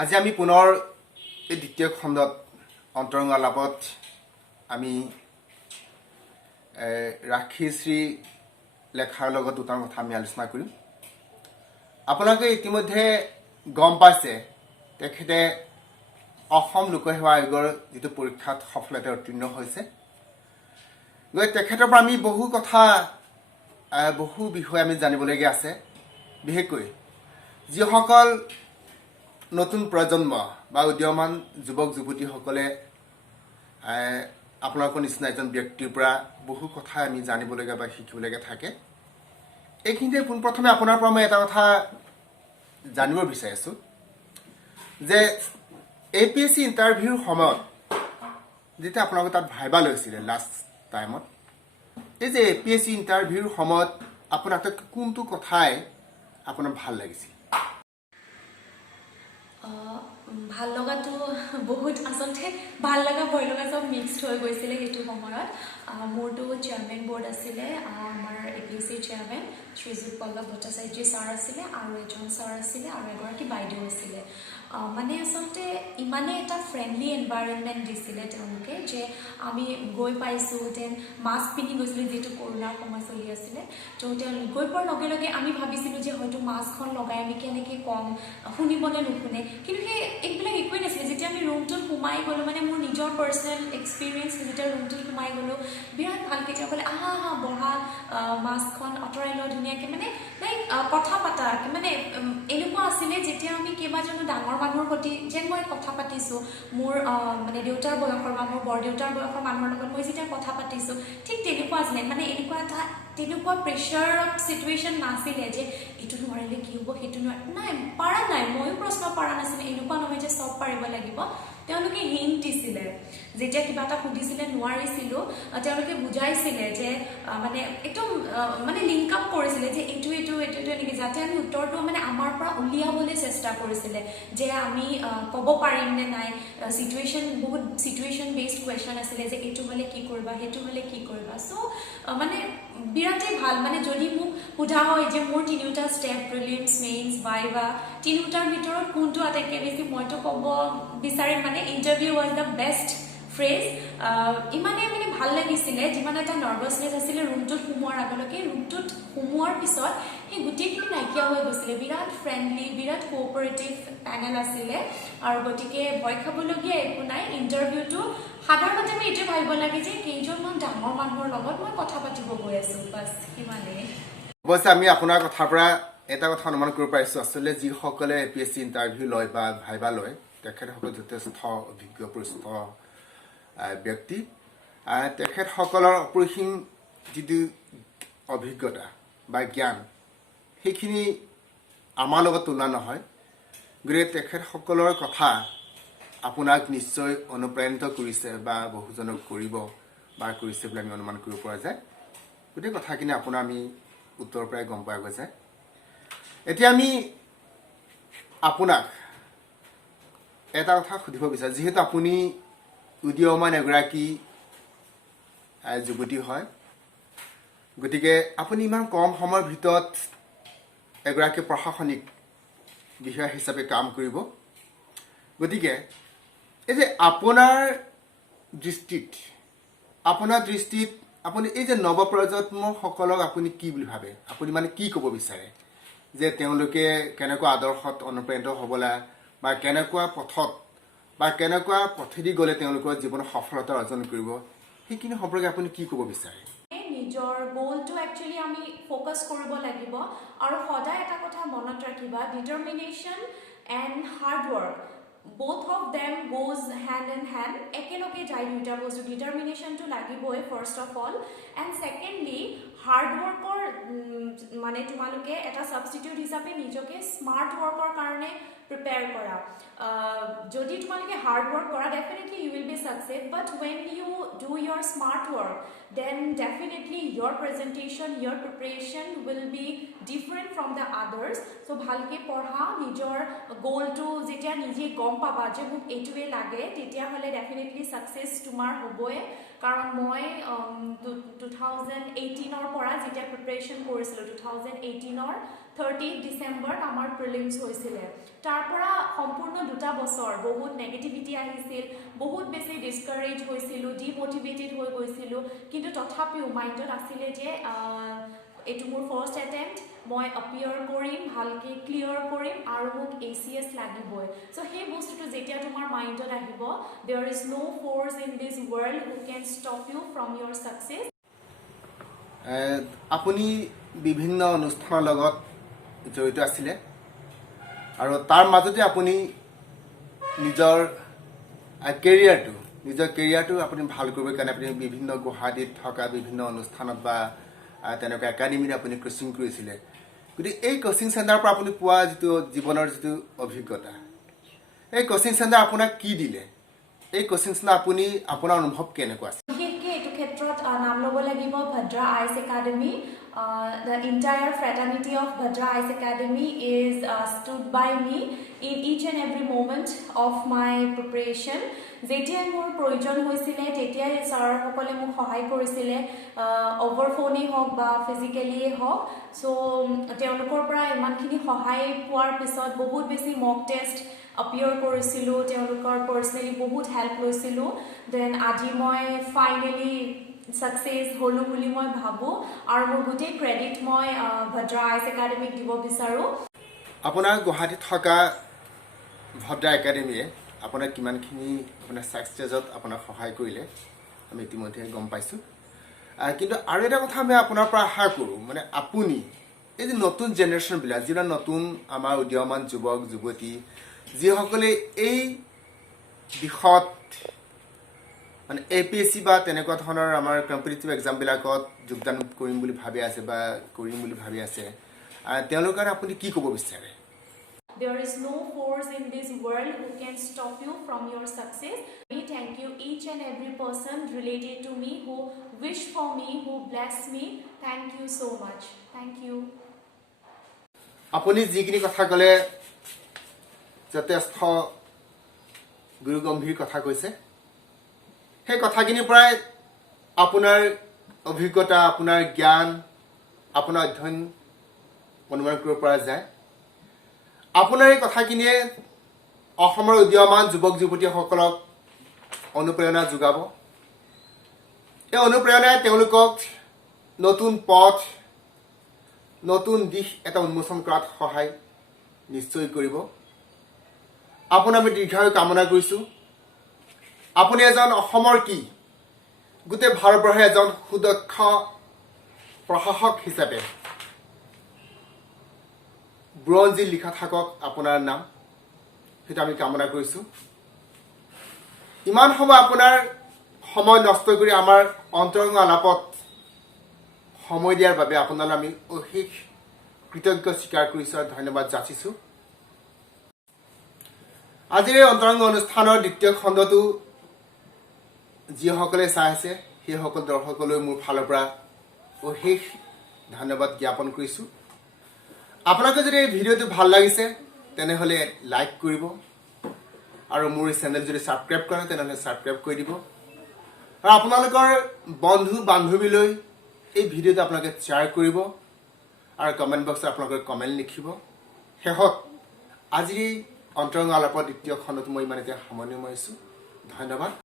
আজি আমি পুনৰ এই দ্বিতীয় খণ্ডত অন্তৰংগ আলাপত আমি ৰাখিশ্ৰী লেখাৰ লগত দুটাৰ কথা আমি আলোচনা কৰিম। আপোনালোকে ইতিমধ্যে গম পাইছে তেখেতে অসম লোকসেৱা আয়োগৰ যিটো পৰীক্ষাত সফলতা উত্তীৰ্ণ হৈছে। গতিকে তেখেতৰ পৰা আমি বহু কথা বহু বিষয় আমি জানিবলগীয়া আছে। বিশেষকৈ যিসকল নতুন প্ৰজন্ম বা উদীয়মান যুৱক যুৱতীসকলে আপোনালোকৰ নিচিনা এজন ব্যক্তিৰ পৰা বহু কথা আমি জানিবলগীয়া বা শিকিবলগীয়া থাকে। এইখিনিতে পোনপ্ৰথমে আপোনাৰ পৰা মই এটা কথা জানিব বিচাৰিছোঁ যে APSC ইণ্টাৰভিউৰ সময়ত যেতিয়া আপোনালোকে তাত ভাইবা লৈছিলে লাষ্ট টাইমত, এই যে APSC ইণ্টাৰভিউৰ সময়ত আপোনাৰ কোনটো কথাই আপোনাৰ ভাল লাগিছিল? ভাল লগাটো বহুত আচলতে ভাল লগা ভয় লগা সব মিক্সড হৈ গৈছিলে সেইটো সময়ত। মোৰতো চেয়াৰমেন বৰ্ড আছিলে, আমাৰ APSC চেয়াৰমেন শ্ৰীযুত পল্লৱ ভট্টাচাৰ্য ছাৰ আছিলে, আৰু এজন ছাৰ আছিলে আৰু এগৰাকী বাইদেউ আছিলে। মানে আচলতে ইমানে এটা ফ্ৰেণ্ডলি এনভাইৰনমেণ্ট দিছিলে তেওঁলোকে যে আমি গৈ পাইছোঁ, দেন মাস্ক পিন্ধি গৈছিলোঁ যিহেতু কৰোণাৰ সময় চলি আছিলে। তো তেওঁলোকে গৈ পোৱাৰ লগে লগে আমি ভাবিছিলোঁ যে হয়তো মাস্কখন লগাই আমি কেনেকৈ কম, শুনিবনে নুশুনে, কিন্তু সেই এইবিলাক একোৱেই নাছিলে। যেতিয়া আমি ৰুমটোত সোমাই গ'লোঁ, মানে মোৰ নিজৰ পাৰ্চনেল এক্সপিৰিয়েঞ্চ, যেতিয়া ৰুমটোত সোমাই গ'লোঁ বিৰাট ভালকৈ তেওঁলোকে আহা বহা, মাস্কখন আঁতৰাই লোৱা ধুনীয়াকৈ, মানে লাইক কথা পাতা, মানে এনেকুৱা আছিলে যেতিয়া আমি কেইবাজনো ডাঙৰ মানুহৰ সৈতে যেন মই কথা পাতিছোঁ, মোৰ মানে দেউতাৰ বয়সৰ বা মোৰ বৰদেউতাৰ বয়সৰ মানুহৰ লগত মই যেতিয়া কথা পাতিছোঁ, ঠিক তেনেকুৱা আছিলে। মানে এনেকুৱা এটা তেনেকুৱা প্ৰেছাৰত চিটুৱেশ্যন নাছিলে যে এইটো নোৱাৰিলে কি হ'ব, সেইটো নাই পাৰা নাই, ময়ো প্ৰশ্ন পাৰা নাছিলে। এনেকুৱা নহয় যে চব পাৰিব লাগিব। তেওঁলোকে হিণ্ট দিছিলে, যেতিয়া কিবা এটা সুধিছিলে নোৱাৰিছিলোঁ তেওঁলোকে বুজাইছিলে যে মানে একদম মানে লিংক আপ কৰিছিলে যে এইটো এনেকৈ, যাতে আমি উত্তৰটো মানে আমাৰ পৰা উলিয়াবলৈ চেষ্টা কৰিছিলে যে আমি ক'ব পাৰিম নে নাই। বহুত চিটুৱেশ্যন বেছড কুৱেশ্যন আছিলে যে এইটো হ'লে কি কৰিবা, সেইটো হ'লে কি কৰিবা। চ' মানে বিৰাটেই ভাল। মানে যদি মোক সোধা হয় যে মোৰ তিনিওটা ষ্টেপ, প্ৰিলিমছ, মেইনছ, ভাইভা, তিনিওটাৰ ভিতৰত কোনটো আটাইতকৈ বেছি, মইতো ক'ব বিচাৰিম মানে interview was the best phrase. ইমানেই মানে ভাল লাগিছিলে, যিমান এটা নাৰ্ভাছনেছ আছিলে ৰুমটোত সোমোৱাৰ আগলৈকে, ৰুমটোত সোমোৱাৰ পিছত সেই গোটেইখিনি নাইকিয়া হৈ গৈছিলে। বিৰাট ফ্ৰেণ্ডলি, বিৰাট কোঅপাৰেটিভ পেনেল আছিলে, আৰু গতিকে ভয় খাবলগীয়া একো নাই। ইণ্টাৰভিউটো সাধাৰণতে আমি এইটোৱে ভাবিব লাগে যে কেইজনমান ডাঙৰ মানুহৰ লগত মই কথা পাতিব গৈ আছোঁ, বাছ সিমানেই। অৱশ্যে আমি আপোনাৰ কথাৰ পৰা এটা কথা অনুমান কৰিব পাৰিছোঁ, আচলতে যিসকলে APSC ইণ্টাৰভিউ লয় বা ভাইবা লয় তেখেতসকল যথেষ্ট অভিজ্ঞ পৰিচিত ব্যক্তি। তেখেতসকলৰ অপৰিসীম যিটো অভিজ্ঞতা বা জ্ঞান, সেইখিনি আমাৰ লগত তুলনা নহয়। গতিকে তেখেতসকলৰ কথা আপোনাক নিশ্চয় অনুপ্ৰাণিত কৰিছে বা বহুজনক কৰিব বা কৰিছে বুলি আমি অনুমান কৰিব পৰা যায়। গোটেই কথাখিনি আপোনাৰ আমি উত্তৰৰ পৰাই গম পোৱা গৈছে। এতিয়া আমি আপোনাক এটা কথা সুধিব বিচাৰোঁ, যিহেতু আপুনি উদীয়মান এগৰাকী যুৱতী হয়, গতিকে আপুনি ইমান কম সময়ৰ ভিতৰত এগৰাকী প্ৰশাসনিক বিষয়া হিচাপে কাম কৰিব। গতিকে এই যে আপোনাৰ দৃষ্টিত আপুনি এই যে নৱপ্ৰজন্মসকলক আপুনি কি বুলি ভাবে, আপুনি মানে কি ক'ব বিচাৰে যে তেওঁলোকে কেনেকুৱা আদৰ্শত অনুপ্ৰাণিত হ'বলৈ বা কেনেকুৱা পথত বা কেনেকুৱা পথেদি গ'লে তেওঁলোকৰ জীৱনত সফলতা অৰ্জন কৰিব, সেইখিনি সম্পৰ্কে আপুনি কি ক'ব বিচাৰে? নিজৰ গ'লটো একচুৱেলি আমি ফ'কাছ কৰিব লাগিব, আৰু সদায় এটা কথা মনত ৰাখিবা, determination and hard work, both of them goes hand in hand. একেলগে যায় দুইটা বস্তু। ডিটাৰমিনেশ্যনটো লাগিবই first of all, and secondly hard ৱৰ্কৰ মানে তোমালোকে এটা ছাবষ্টিটিউট হিচাপে নিজকে স্মাৰ্ট ৱৰ্কৰ কাৰণে প্ৰিপেয়াৰ কৰা। যদি তোমালোকে হাৰ্ড ৱৰ্ক কৰা definitely you will be success, but when you do your smart work then definitely your presentation, your preparation will be different from the others. So bhalke porha, nijor goal to jetia nije gom paba je muk etuwe lage, tetia hole definitely success tumar hoboe. কারণ মই 2018 পরা যেটা preparation করেছিল 2018 30 December আমার prelims হয়েছিল তারপরা সম্পূর্ণ 2টা বছর বহুত নেগেটিভিটি আহিছিল বহুত বেশি ডিসকারেজ হয়েছিল ডিমোটিভেটেড হয়ে গৈছিল কিন্তু তথাপিও মাইন্ডত আসলে যে এইটো মোৰ ফাৰ্ষ্ট এটেম্প্ট মই এপিয়াৰ কৰিম ভালকে ক্লিয়াৰ কৰিম আৰু মোক ACS লাগিবই সো সেই বস্তুটো যেতিয়া তোমাৰ মাইন্ডত আহিব there is no force in this world who can stop you from your success আপুনি বিভিন্ন অনুষ্ঠানৰ লগত জড়িত আছিলে আৰু তাৰ মাজতে আপুনি নিজৰ কেৰিয়াৰটো আপুনি ভাল কৰিবৰ কাৰণে আপুনি বিভিন্ন গুৱাহাটীত থকা বিভিন্ন অনুষ্ঠানত বা তেনেকুৱা একাডেমীত আপুনি কোচিং কৰিছিলে গতিকে এই কোচিং চেণ্টাৰৰ পৰা আপুনি পোৱা যিটো জীৱনৰ যিটো অভিজ্ঞতা এই কোচিং চেণ্টাৰ আপোনাক কি দিলে এই কোচিং চেণ্টাৰ আপুনি আপোনাৰ অনুভৱ কেনেকুৱা আছিল বিশেষকৈ এইটো ক্ষেত্ৰত নাম ল'ব লাগিব Bhadra ice academy the entire fraternity of Bhadra Ice Academy is stood by me in each and every moment of my preparation. যেতিয়াই মোৰ প্ৰয়োজন হৈছিলে তেতিয়াই ছাৰসকলে মোক সহায় কৰিছিলে অভাৰ ফোনেই হওক বা ফিজিকেলিয়ে হওক চ' তেওঁলোকৰ পৰা ইমানখিনি সহায় পোৱাৰ পিছত বহুত বেছি মক টেষ্ট এপিয়াৰ কৰিছিলোঁ তেওঁলোকৰ পাৰ্চনেলি বহুত হেল্প লৈছিলোঁ দেন আজি মই ফাইনেলি সাকসেস হলো বুলি মই ভাবো আৰু মোৰ গোটেই ক্ৰেডিট মই ভদ্ৰা আইচ একাডেমিক দিব বিচাৰো আপোনাৰ গুৱাহাটীত থকা ভদ্ৰা একাডেমীয়ে আপোনাক কিমানখিনি আপোনাৰ সাকসেছত আপোনাক সহায় কৰিলে আমি ইতিমধ্যে গম পাইছোঁ কিন্তু আৰু এটা কথা আমি আপোনাৰ পৰা আশা কৰোঁ মানে আপুনি এই যে নতুন জেনেৰেশ্যনবিলাক যিবিলাক নতুন আমাৰ উদীয়মান যুৱক যুৱতী যিসকলে এই দিশত মানে APSC বা তেনেকুৱা ধৰণৰ আমাৰ কম্পিটিটিভ এক্সামবিলাকত যোগদান কৰিম বুলি ভাবি আছে বা কৰিম বুলি ভাবি আছে তেওঁলোকৰ আপুনি কি ক'ব বিচাৰে There is no force in this world who can stop you from your success. We thank you each and every person related to me who wish for me, who bless me. Thank you so much. Thank you. আপুনি যিখিনি কথা ক'লে যথেষ্ট গুৰুগম্ভীৰ কথা কৈছে সেই কথাখিনিৰ পৰাই আপোনাৰ অভিজ্ঞতা আপোনাৰ জ্ঞান আপোনাৰ অধ্যয়ন অনুমান কৰিব পৰা যায় আপোনাৰ এই কথাখিনিয়ে অসমৰ উদীয়মান যুৱক যুৱতীসকলক অনুপ্ৰেৰণা যোগাব এই অনুপ্ৰেৰণাই তেওঁলোকক নতুন পথ নতুন দিশ এটা উন্মোচন কৰাত সহায় নিশ্চয় কৰিব আপোনাৰ আমি দীৰ্ঘায়ু কামনা কৰিছোঁ আপুনি এজন অসমৰ কি গোটেই ভাৰতবৰ্ষৰ এজন সুদক্ষ প্ৰশাসক হিচাপে বুৰঞ্জী লিখা থাকক আপোনাৰ নাম সেইটো আমি কামনা কৰিছোঁ ইমান সময় আপোনাৰ সময় নষ্ট কৰি আমাৰ অন্তৰংগ আলাপত সময় দিয়াৰ বাবে আপোনালৈ আমি অশেষ কৃতজ্ঞ স্বীকাৰ কৰিছোঁ আৰু ধন্যবাদ যাচিছোঁ আজিৰ এই অন্তৰংগ অনুষ্ঠানৰ দ্বিতীয় খণ্ডটো যিসকলে চাই আছে সেইসকল দৰ্শকলৈ মোৰ ফালৰ পৰা অশেষ ধন্যবাদ জ্ঞাপন কৰিছোঁ আপোনালোকে যদি এই ভিডিঅ'টো ভাল লাগিছে তেনেহ'লে লাইক কৰিব আৰু মোৰ চেনেল যদি ছাবস্ক্ৰাইব কৰে তেনেহ'লে ছাবস্ক্ৰাইব কৰি দিব আৰু আপোনালোকৰ বন্ধু বান্ধৱীলৈ এই ভিডিঅ'টো আপোনালোকে শ্বেয়াৰ কৰিব আৰু কমেণ্ট বক্সত আপোনালোকে কমেণ্ট লিখিব শেষত আজিৰ অন্তৰংগ আলাপৰ দ্বিতীয় খণ্ডটো মই ইমানতে সামৰণি মাৰিছোঁ ধন্যবাদ